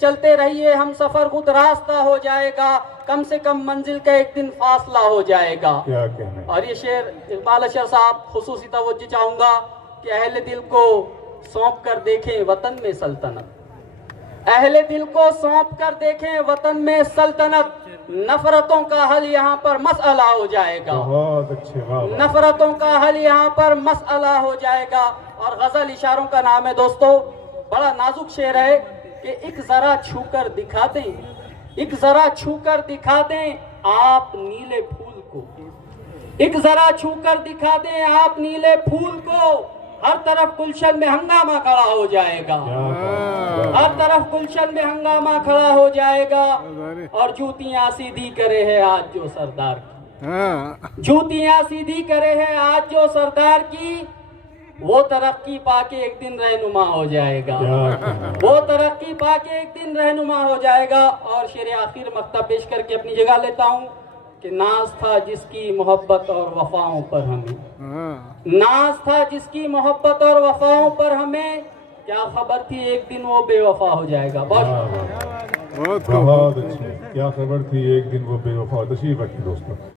चलते रहिए हम सफर खुद रास्ता हो जाएगा, कम से कम मंजिल का एक दिन फासला हो जाएगा। क्या कहना है? और ये शेर इकबाल अशर साहब खुसूसी तवज्जो चाहूंगा कि अहले दिल को सौंप कर देखें वतन में सल्तनत, अहले दिल को सौंप कर देखें वतन में सल्तनत, नफरतों का हल यहाँ पर मसला हो जाएगा। बहुत अच्छे, वाह वाह। नफरतों का हल यहाँ पर मसला हो जाएगा। और गजल इशारों का नाम है दोस्तों, बड़ा नाजुक शेर है कि एक जरा छूकर दिखा दें, एक जरा छूकर दिखा दें आप नीले फूल को, एक जरा छूकर दिखा दें आप नीले फूल को, हर तरफ गुलशन में हंगामा खड़ा हो जाएगा, हर तरफ गुलशन में हंगामा खड़ा हो जाएगा। और जूतियां सीधी करे है आज जो सरदार की, जूतियां सीधी करे है आज जो सरदार की, वो तरक्की पाके एक दिन रहनुमा हो जाएगा, वो तरक्की पाके एक दिन रहनुमा हो जाएगा। और शेर आखिर मक्ता पेश करके अपनी जगह लेता हूँ कि नाज था जिसकी मोहब्बत और वफाओं पर हमें, नाज था जिसकी मोहब्बत और वफाओं पर हमें, क्या खबर थी एक दिन वो बेवफा हो जाएगा। बहुत अच्छे, क्या खबर थी एक दिन वो बेवफा। तशरीफ रखिए दोस्तों।